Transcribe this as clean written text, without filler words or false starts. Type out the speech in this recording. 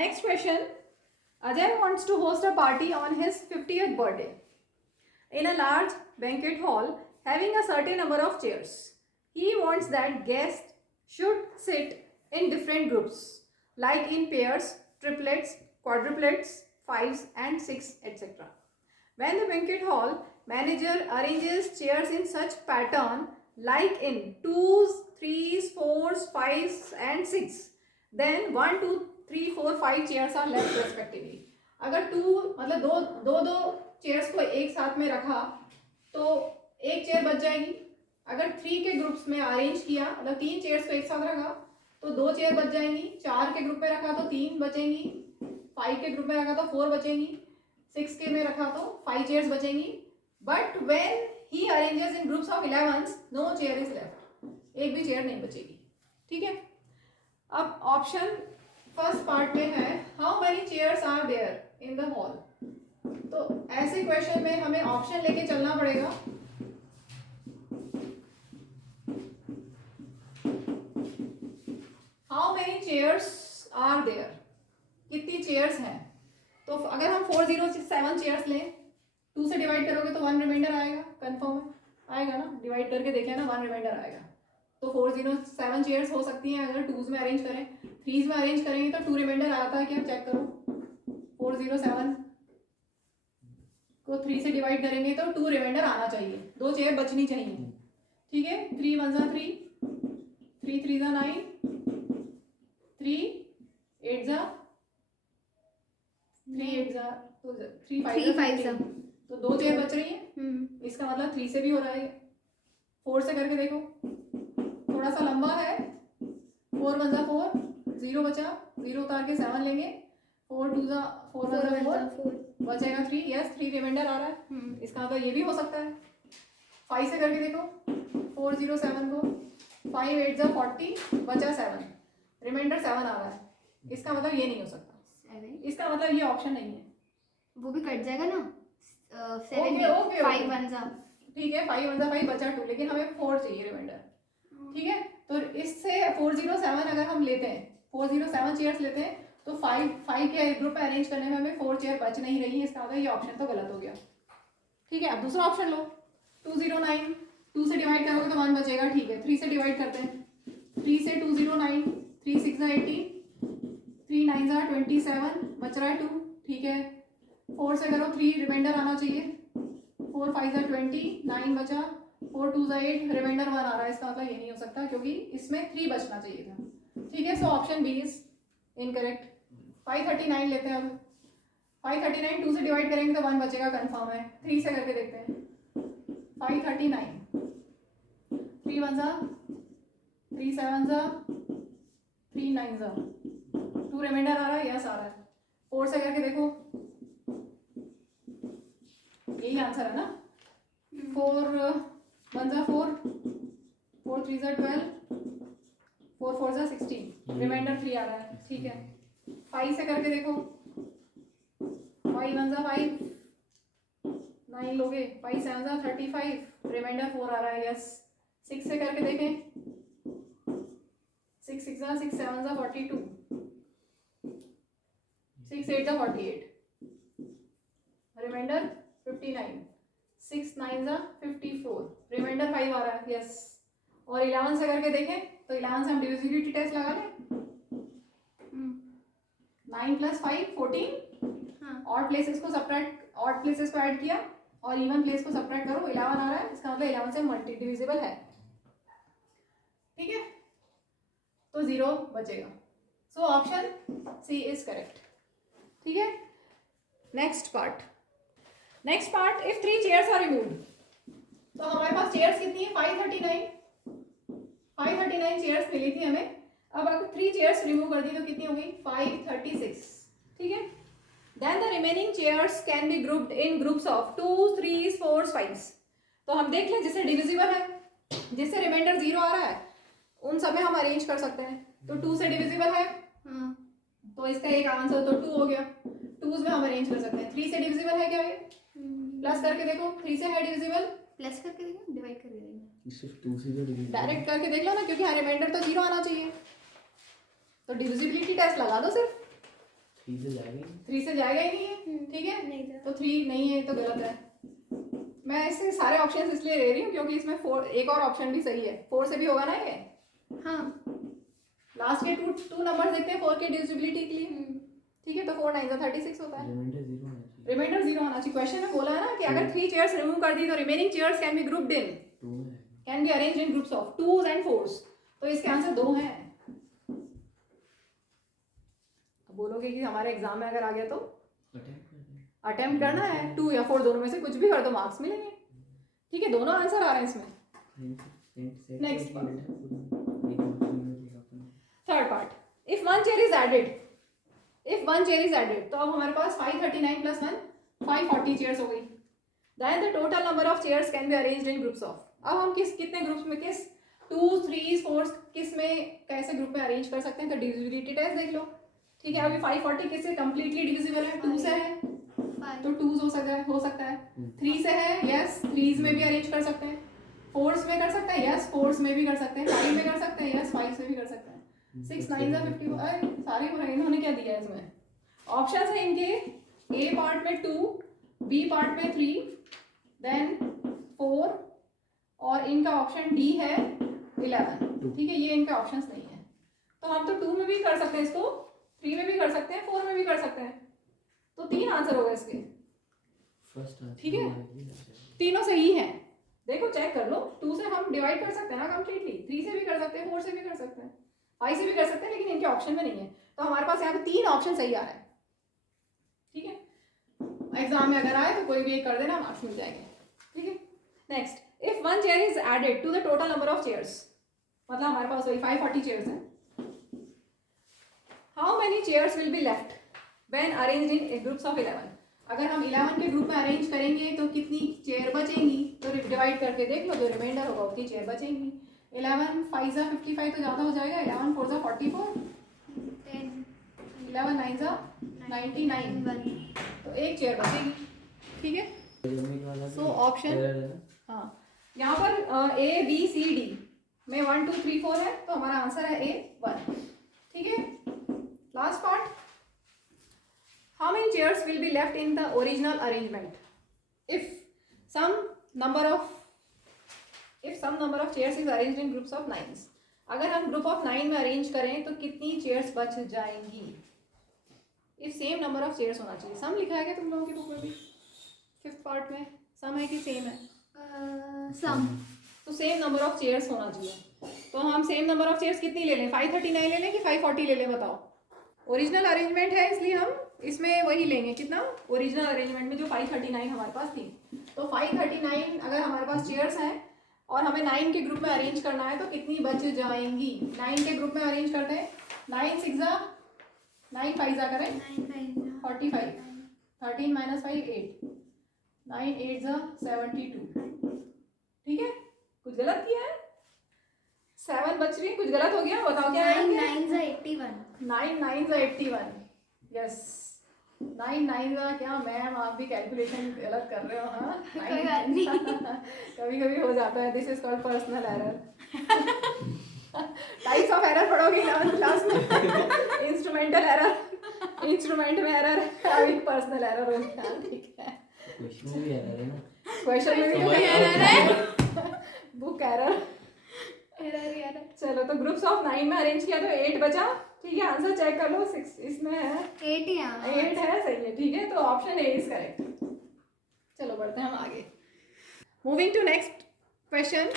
Next question. Ajay wants to host a party on his 50th birthday in a large banquet hall having a certain number of chairs. He wants that guests should sit in different groups, like in pairs, triplets, quadruplets, fives and six, etc. When the banquet hall manager arranges chairs in such pattern, like in twos, threes, fours, fives and six, then 1, 2, 3, 4, 5 chairs are left respectively. अगर to मतलब दो chairs को एक साथ में रखा तो एक चेयर बच जाएगी. अगर 3 के ग्रुप्स में अरेंज किया मतलब 3 चेयर्स को एक साथ रखा तो 2 चेयर बच जाएंगी. 4 के ग्रुप में रखा तो 3 बचेंगी. 5 के ग्रुप में रखा तो 4 बचेंगी. 6 के में रखा तो 5 चेयर्स बचेंगी. But when he arranges in groups of 11 no chair is left. एक भी चेयर नहीं बचेगी. ठीक है. अब ऑप्शन फर्स्ट पार्ट में है how many chairs are there in the hall. तो ऐसे क्वेश्चन में हमें ऑप्शन लेके चलना पड़ेगा. How many chairs are there, कितनी चेयर्स हैं. तो अगर हम 407 चेयर्स लें 2 से डिवाइड करोगे तो 1 रिमाइंडर आएगा. कंफर्म है आएगा ना. डिवाइड करके देखें ना 1 रिमाइंडर आएगा. तो 407 चेयर्स हो सकती हैं अगर 2s में अरेंज करें. 3s में अरेंज करेंगे तो 2 रिमाइंडर आता है क्या चेक करो. 407 को 3 से डिवाइड करेंगे तो 2 रिमाइंडर आना चाहिए. 2 चेयर बचनी चाहिए. ठीक है. 3 1 जा 3, 3 3 जा 9, 3 8 जा 3 8 जा तो 3 5 जा तो 2 चेयर बच रही है. इसका मतलब 3 से भी हो रहा है. 4 से करके देखो थोड़ा सा लंबा है. 4 1 जा 4, 0 बचा. 0 उतार के 7 लेंगे. 4 2 जा 4 1 जा 4 बचेगा 3. यस 3 रिमाइंडर आ रहा है. इसका मतलब ये भी हो सकता है. 5 से करके देखो 4 0 7 को 5 8 जा 40 बचा 7. रिमाइंडर 7 आ रहा है. इसका मतलब ये नहीं हो सकता. इसका मतलब ये ऑप्शन नहीं है. वो भी कट जाएगा ना. 7 ओके 5 1 जा. ठीक है. 5 1 जा 5 बचा 2 लेकिन हमें 4 चाहिए रिमाइंडर. ठीक है. तो इससे 407 अगर हम लेते हैं 407 चेयर्स लेते हैं तो 5 के ग्रुप में अरेंज करने में हमें 4 चेयर बच नहीं रही है. इसका मतलब ये ऑप्शन तो गलत हो गया. ठीक है. अब दूसरा ऑप्शन लो 209. 2 से डिवाइड करोगे तो 1 बचेगा. ठीक है. 3 से डिवाइड करते हैं. 3 से 209, 3 6 जा 18, 3 9 जा 27 बच रहा है 2. ठीक है. 4 से करो 3 रिमाइंडर आना चाहिए. 4 5 जा 20, 9 बचा. 4 2 जा 8 रिमाइंडर 1 आ रहा है. इसका मतलब ये नहीं हो सकता क्योंकि इसमें 3 बचना चाहिए था. ठीक है. So option B is incorrect. 539 लेते हैं. अब 539 2 से डिवाइड करेंगे तो 1 बचेगा. कंफर्म है. 3 से करके देखते हैं. 539 3 1 जा 3 7 जा 3 9 जा 2 रिमाइंडर आ रहा है. यस आ रहा है. 4 से करके देखो यही आंसर है ना. 4 1 जा 4, 4 3 जा 12, 4 4 जा 16 रिमाइंडर 3 आ रहा है. ठीक है. 5 से करके देखो 5 1 जा 5 9 लोगे. 5 7 जा 35 रिमाइंडर 4 आ रहा है. यस. 6 से करके देखें 6 6 जा 6 7 जा 42, 6 8 जा 48 रिमाइंडर 59, 6 9 जा 54 रिमाइंडर 5 आ रहा है. यस. और 11 से करके देखें तो 11 से हम डिविजिबिलिटी टेस्ट लगा लें. 9 + 5 14. ऑड प्लेसेस को सब्ट्रैक्ट ऑड प्लेसेस को ऐड किया और इवन प्लेस को सब्ट्रैक्ट करो. 11 आ रहा है. इसका मतलब 11 से मल्टी डिविजिबल है. ठीक है. तो 0 बचेगा. So option C is correct. ठीक है. Next part if 3 chairs are removed. तो हमारे पास चेयर्स कितनी है 539 चेयर्स मिली थी हमें. अब अगर 3 चेयर्स रिमूव कर दी तो कितनी हो गई 536. ठीक है. Then the remaining chairs can be grouped in groups of 2 3 4 5. तो हम देख लें जिससे डिविजिबल है जिससे रिमाइंडर 0 आ रहा है उन सब में हम अरेंज कर सकते हैं. तो 2 से डिविजिबल है तो इसका एक आंसर तो 2 हो गया. 2s में हम अरेंज कर सकते हैं. 3 से डिविजिबल है क्या ये. प्लस करके देखो 3 से है डिविजिबल. प्लस करके देखो डिवाइड करके देखो. सिर्फ 2 से जो डायरेक्ट करके देख लो ना क्योंकि रिमाइंडर तो 0 आना चाहिए. तो डिविजिबिलिटी टेस्ट लगा दो सिर्फ. 3 से जाएगा ही 3 से जाएगा ही नहीं है, ठीक है। नहीं जा तो 3 नहीं है तो गलत है। मैं इससे सारे ऑप्शंस इसलिए ले रही हूँ क्योंकि इसमें 4 एक और ऑप्शन भी सही है, 4 से भी होगा ना ये। हाँ लास्ट के टू नंबर्स देखते हैं 4 के डिविजिबिलिटी के लिए, ठीक है। तो 4 9 36 होता है। रिमाइंडर 0 होना चाहिए। रिमाइंडर 0 होना चाहिए। क्वेश्चन में बोला है ना कि अगर 3 चेयर्स रिमूव कर दी तो remaining chairs can be grouped इन 2 में है। Can be arranged in groups of 2s and 4s। तो इसके आंसर 2 हैं। अब बोलोगे कि हमारे एग्जाम में अगर आ गया तो अटेम्प्ट करना है, 2 या 4 दोनों में से कुछ भी कर दो, मार्क्स मिलेंगे, ठीक है। दोनों आंसर आ रहे हैं इसमें। Next part. Third part, if one chair is added, तो अब हमारे पास 539 प्लस 1 540 चेयर्स हो गई। Then the total number of chairs can be arranged in groups of. अब हम कितने ग्रुप्स में, किस 2 3 4 किस में कैसे ग्रुप में अरेंज कर सकते हैं। तो डिविजिबिलिटी टेस्ट देख लो, ठीक है। अभी 540 किससे कंप्लीटली डिविजिबल है, 2 से है, तो 2s हो सकता है 3 से है, यस 3s में भी अरेंज कर सकते हैं। 4s में कर सकते हैं, यस 4s में भी कर सकते हैं। 5 में कर सकते हैं, यस 5 में भी कर सकते हैं। 6 9 50, अरे सारे हो रहे हैं। इन्होंने क्या दिया है इसमें, ऑप्शंस है इनके। ए पार्ट में 2, बी पार्ट में 3, देन 4, और इनका ऑप्शन डी है 11, ठीक है। ये इनके ऑप्शंस नहीं है, तो हम तो 2 में भी कर सकते हैं इसको, 3 में भी कर सकते हैं, 4 में भी कर सकते हैं। तो 3 आंसर हो गए इसके, ठीक है। तीनों सही हैं, देखो चेक कर लो। 2 से हम डिवाइड कर सकते हैं ना कंप्लीटली, 3 से भी कर सकते हैं, 4 से भी कर सकते हैं, 5 से भी कर सकते हैं, लेकिन इनके ऑप्शन में नहीं है। तो हमारे पास यहाँ पे 3 ऑप्शन सही आ रहा है, ठीक है। एग्जाम में अगर आए तो कोई भी एक कर देना, मार्क्स मिल जाएंगे, ठीक है। Next, if one chair is added to the total number of chairs, मतलब हमारे पास वही 540 चेयर्स हैं। How many chairs will be left when arranged in groups of 11। अगर हम 11 के ग्रुप में अरेंज करेंगे तो कितनी चेयर बचेंगी, तो डिवाइड करके देख लो, जो रिमाइंडर होगा उतनी चेयर बचेंगी। 11 5 जा 55 तो ज़्यादा हो जाएगा, 11 4 जा 44, 11 9 जा 99, तो एक चेयर बचेगी, ठीक है। सो ऑप्शन, हाँ यहाँ पर ए बी सी डी में 1 2 3 4 है, तो हमारा आंसर है ए 1, ठीक है। Last part, how many chairs will be left in the original arrangement if some number of chairs is arranged in groups of 9s। अगर हम ग्रुप ऑफ 9 में अरेंज करें तो कितनी चेयर्स बच जाएंगी। If same number of chairs होना चाहिए। सम लिखा है क्या तुम लोगों की बुक में भी, 5th पार्ट में सम है कि सेम है, सम। तो सेम नंबर ऑफ चेयर्स होना चाहिए। तो हम सेम नंबर ऑफ चेयर्स कितनी ले लें, 539 ले लें कि 540 ले लें, बताओ। ओरिजिनल अरेंजमेंट है इसलिए हम इसमें वही लेंगे, कितना ओरिजिनल अरेंजमेंट में जो 539 हमारे पास थी। तो 539 अगर हमारे पास चेयर्स हैं और हमें 9 के ग्रुप में अरेंज करना है तो कितनी बच जाएंगी। 9 के ग्रुप में अरेंज करते हैं, 9 6 जा 9 5 जा करें 45, 13 माइनस 5 8, 9 8 जा 72, ठीक है। कुछ गलत किया है, 7 बच रही है, कुछ गलत हो गया, बताओ क्या है। 9 जा 81, 9 9 जा 81, यस 9 9 जा क्या मैम, आप भी कैलकुलेशन गलत कर रहे हो, हाँ कोई बात नहीं। कभी कभी हो जाता है, this is called personal error. Types of error पढ़ोगे 11th क्लास में, इंस्ट्रूमेंटल एरर, इंस्ट्रूमेंट में एरर, अभी पर्सनल एरर हो गया, ठीक है। क्वेश्चन में भी एरर है ना, क्वेश्चन में भी एरर है, बुक एरर। चलो, तो ग्रुप्स ऑफ 9 में अरेंज किया तो 8 बचा, ठीक है। आंसर चेक कर लो, 6 इसमें है, 8 ही है, 8 है, सही है, ठीक है। तो ऑप्शन ए इज करेक्ट। चलो बढ़ते हैं हम आगे। Moving to next question.